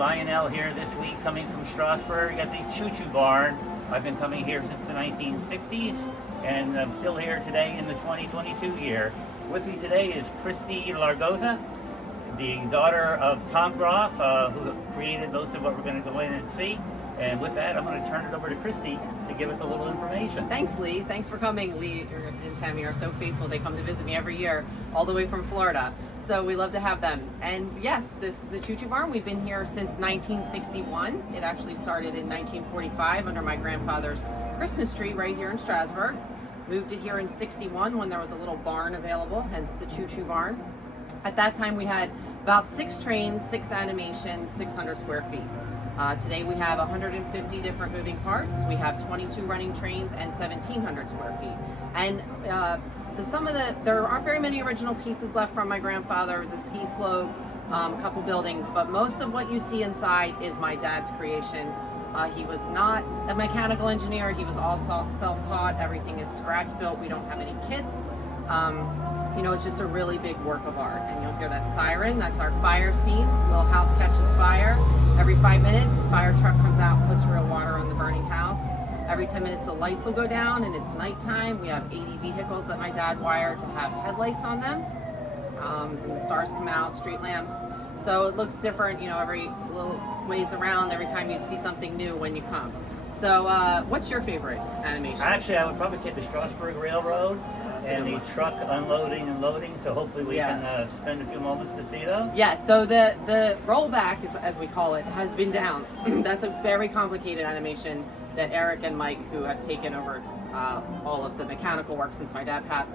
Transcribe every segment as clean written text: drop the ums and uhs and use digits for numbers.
Lionel here this week, coming from Strasburg at the Choo Choo Barn. I've been coming here since the 1960s, and I'm still here today in the 2022 year. With me today is Christy Largota, the daughter of Tom Groff, who created most of what we're going to go in and see. And with that, I'm going to turn it over to Christy to give us a little information. Thanks, Lee. Thanks for coming. Lee and Tammy are so faithful. They come to visit me every year, all the way from Florida. So we love to have them. And yes, this is the Choo Choo Barn. We've been here since 1961. It actually started in 1945 under my grandfather's Christmas tree right here in Strasburg. Moved it here in 61 when there was a little barn available, hence the Choo Choo Barn. At that time, we had about 6 trains, 6 animations, 600 square feet. Today we have 150 different moving parts. We have 22 running trains and 1,700 square feet. And there aren't very many original pieces left from my grandfather, the ski slope, a couple buildings, but most of what you see inside is my dad's creation. He was not a mechanical engineer. He was all self-taught. Everything is scratch built. We don't have any kits. You know, it's just a really big work of art. And you'll hear that siren. That's our fire scene. Little house catches fire. Every 5 minutes, fire truck comes out, puts real water on the burning house. Every 10 minutes, the lights will go down, and it's nighttime. We have 80 vehicles that my dad wired to have headlights on them. And the stars come out, street lamps. So it looks different, you know, every little ways around, every time you see something new when you come. So what's your favorite animation? Actually, I would probably say the Strasburg Railroad and the truck unloading and loading, so hopefully we can spend a few moments to see those. Yeah, so the rollback, as we call it, has been down. That's a very complicated animation that Eric and Mike, who have taken over all of the mechanical work since my dad passed,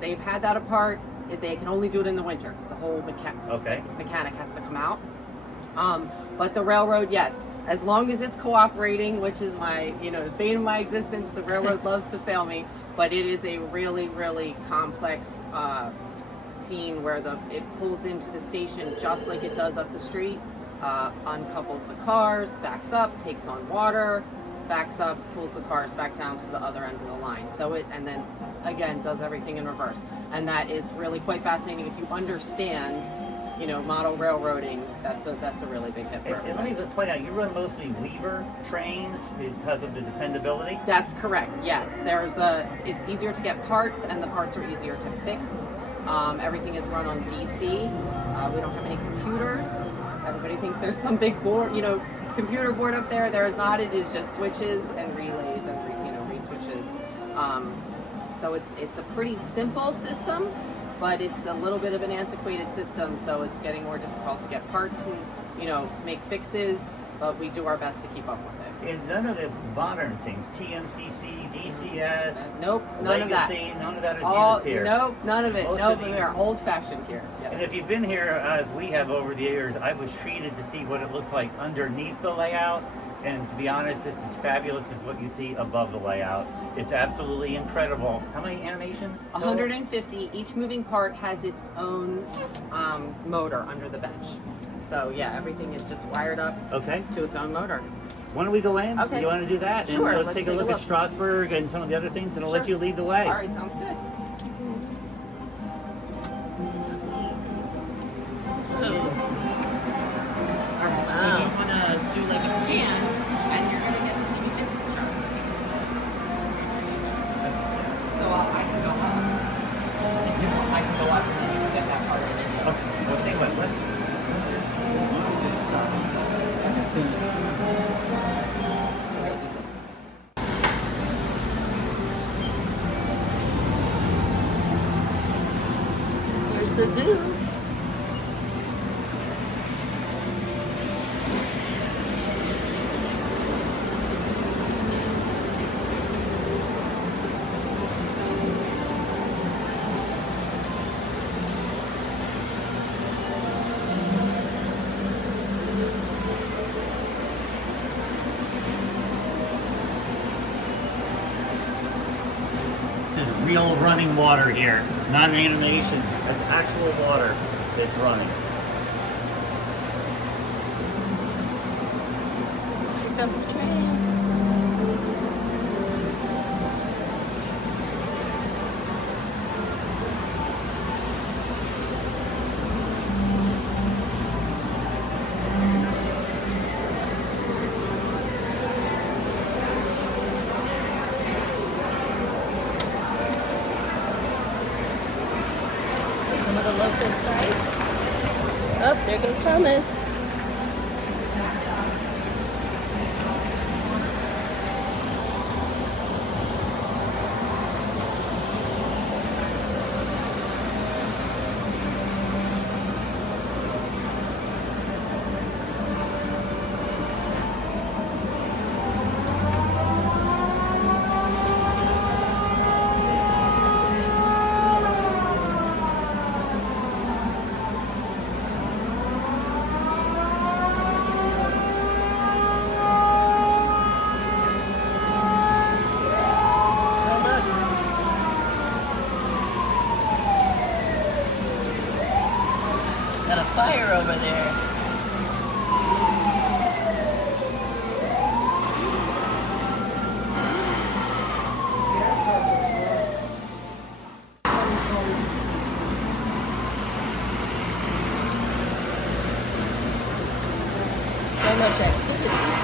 they've had that apart. They can only do it in the winter because the whole mechanic has to come out. But the railroad, yes, as long as it's cooperating, which is my, the bane of my existence, the railroad loves to fail me. But it is a really, really complex scene where it pulls into the station just like it does up the street, uncouples the cars, backs up, takes on water, backs up, pulls the cars back down to the other end of the line. And then again does everything in reverse. And that is really quite fascinating if you understand, model railroading. That's a really big hit for and let me point out, you run mostly Weaver trains because of the dependability? That's correct, yes. It's easier to get parts, and the parts are easier to fix. Everything is run on DC. We don't have any computers. Everybody thinks there's some big board, computer board up there. There is not. It is just switches and relays and reed switches. So it's a pretty simple system, but it's a little bit of an antiquated system, so it's getting more difficult to get parts and make fixes, but we do our best to keep up with it. And none of the modern things, TMCC, DCS, nope, none Legacy, of that. None of that is used here. Nope, none of it. Nope, we are old-fashioned here. Yep. And if you've been here, as we have over the years, I was treated to see what it looks like underneath the layout. And to be honest, it's as fabulous as what you see above the layout. It's absolutely incredible. How many animations? 150. Each moving part has its own motor under the bench. So yeah, everything is just wired up to its own motor. Why don't we go in? Okay. You want to do that? Sure. And let's take a look at Strasburg and some of the other things, and I'll let you lead the way. All right, sounds good. So you want to do like a pan, and you're going to get to see me fix the Strasburg. So I can go up. I can go up and then you can get that part of it. Okay. Well, think about it. Here's the zoo. This is real running water here, not an animation. That's actual water that's running. Here comes the train. goes Thomas. Got a fire over there. So much activity.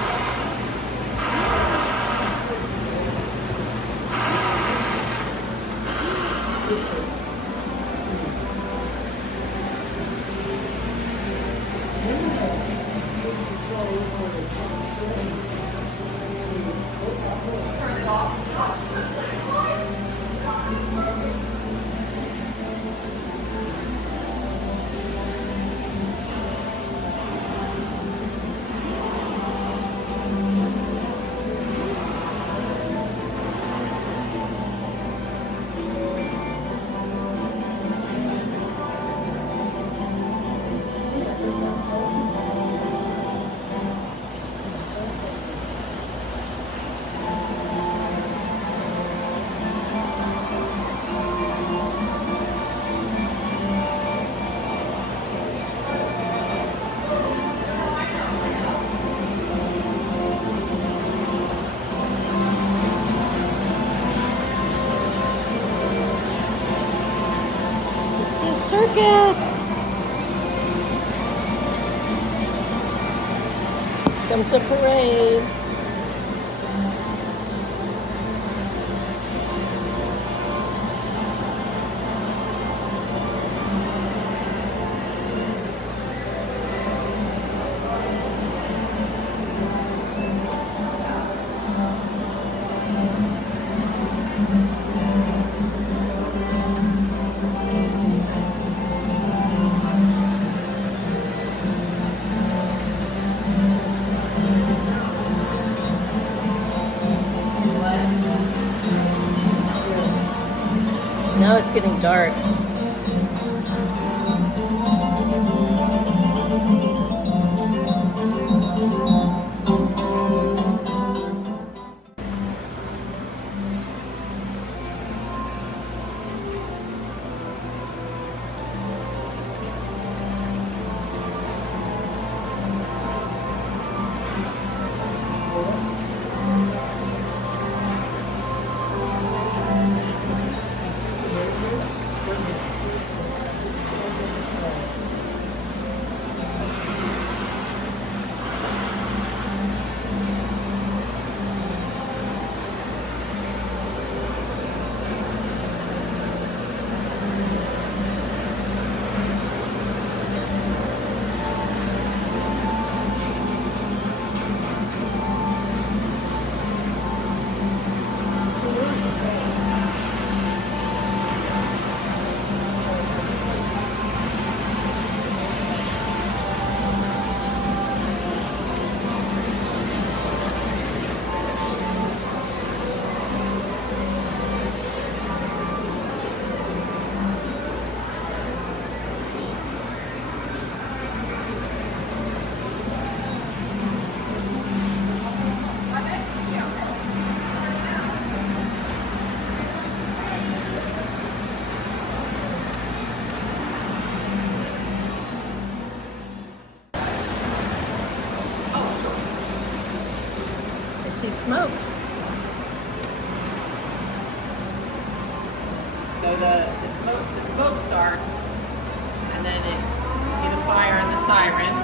Circus! Comes the parade. Now it's getting dark. See smoke. So the smoke starts, and then you see the fire and the siren.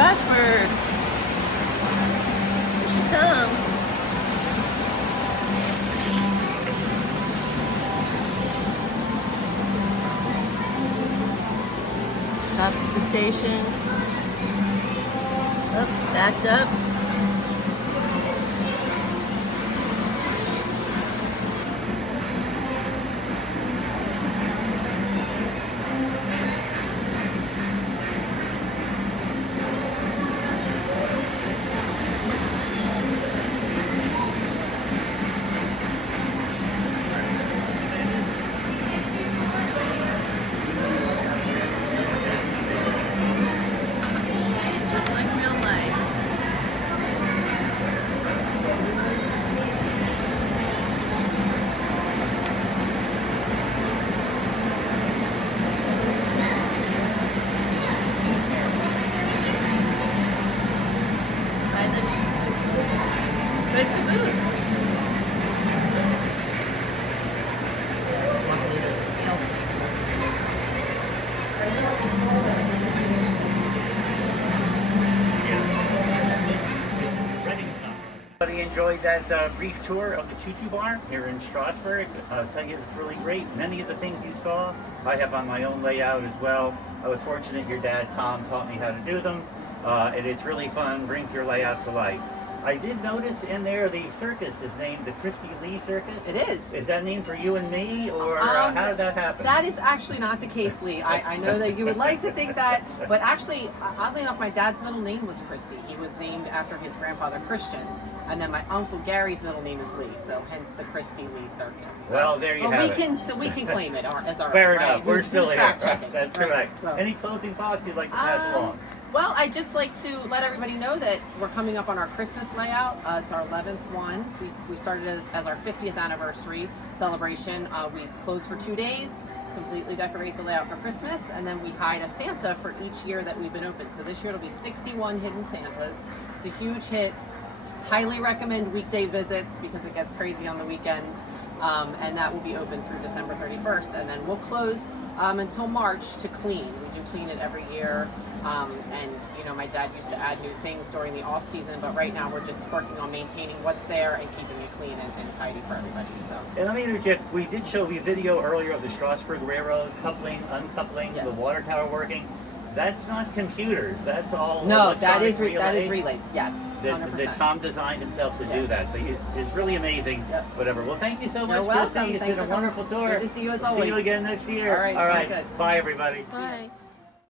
Strasburg. Here she comes. Stop at the station. Up, backed up. Red caboose. Everybody enjoyed that brief tour of the Choo Choo Barn here in Strasburg. I'll tell you, it's really great. Many of the things you saw, I have on my own layout as well. I was fortunate your dad, Tom, taught me how to do them. And it's really fun, brings your layout to life. I did notice in there the circus is named the Christy Lee Circus. It is. Is that named for you and me, or how did that happen? That is actually not the case, Lee. I know that you would like to think that, but actually, oddly enough, my dad's middle name was Christy. He was named after his grandfather, Christian. And then my uncle Gary's middle name is Lee, so hence the Christy Lee Circus. So, well, there you have it. So we can claim it as our Fair right? enough. We're still here. Fact-checking. That's Right. correct. So, Any closing thoughts you'd like to pass along? well, I'd just like to let everybody know that we're coming up on our Christmas layout. It's our 11th one. We started as our 50th anniversary celebration. We close for 2 days, completely decorate the layout for Christmas, and then we hide a Santa for each year that we've been open. So this year it'll be 61 hidden Santas. It's a huge hit. Highly recommend weekday visits because it gets crazy on the weekends. And that will be open through December 31st. And then we'll close until March to clean. We do clean it every year. And you know, my dad used to add new things during the off season, but right now we're just working on maintaining what's there and keeping it clean and tidy for everybody. So. And let me interject, we did show you a video earlier of the Strasburg Railroad coupling, uncoupling, Yes. the water tower working. That's not computers, that's all No, that is relays. relays. Yes, 100%. That Tom designed himself to do Yes. that. So it's really amazing. Yep. Whatever. Well, thank you so much, You're welcome. Christy. It's Thanks been a for coming. wonderful tour. Good to see you as See always. you again next year. All right, All sounds right. good. Bye, everybody. Bye.